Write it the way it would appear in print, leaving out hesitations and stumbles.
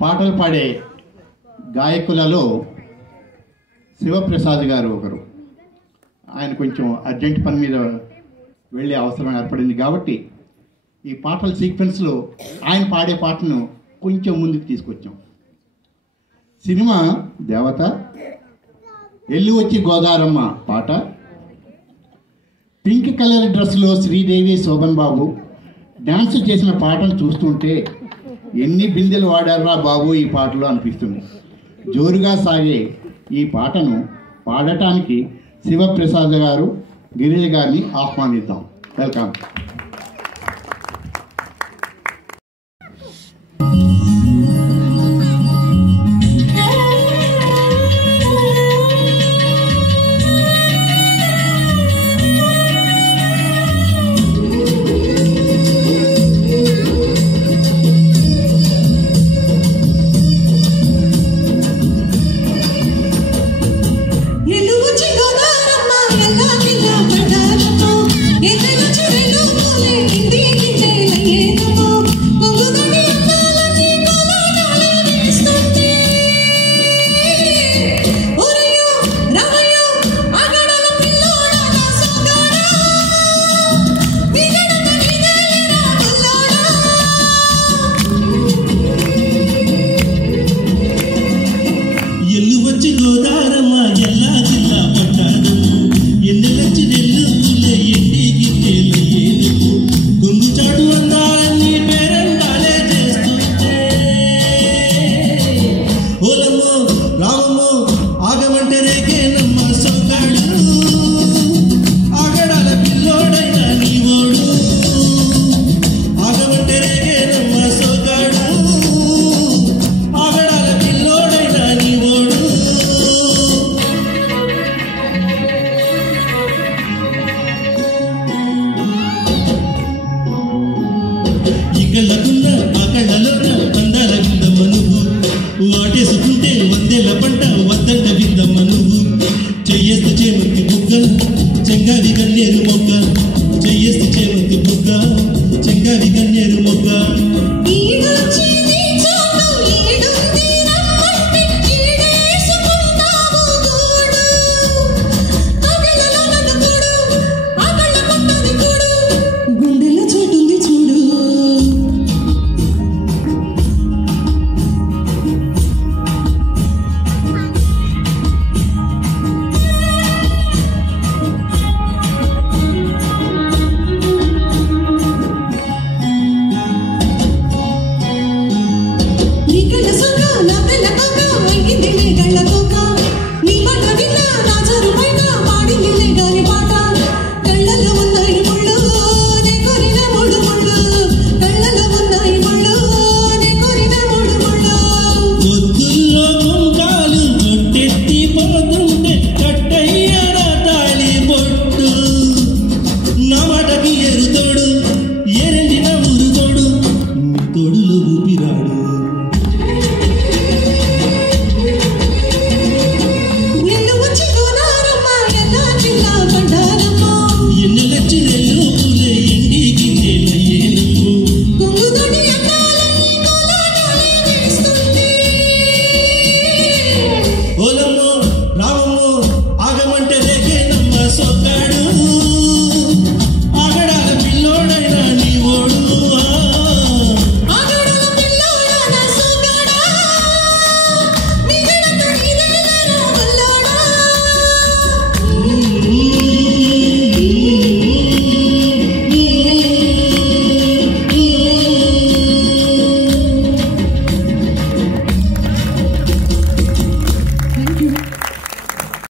పాటలు పాడే గాయకులలో శివప్రసాద్ గారు ఒకరు. ఆయన కొంచెం అర్జెంట్ పని మీద వెళ్ళే అవసరం ఏర్పడింది కాబట్టి ఈ పాటల సీక్వెన్స్లో ఆయన పాడే పాటను కొంచెం ముందుకు తీసుకొచ్చాం. సినిమా దేవత, ఎల్లు వచ్చి గోదారమ్మ పాట, పింక్ కలర్ డ్రెస్లో శ్రీదేవి శోభన్ బాబు డ్యాన్స్ చేసిన పాటను చూస్తుంటే ఎన్ని బిందెలు వాడారా బాబు ఈ పాటలో అనిపిస్తుంది. జోరుగా సాగే ఈ పాటను పాడటానికి శివప్రసాద్ గారు, గిరిజ గారిని ఆహ్వానిద్దాం. వెల్కమ్.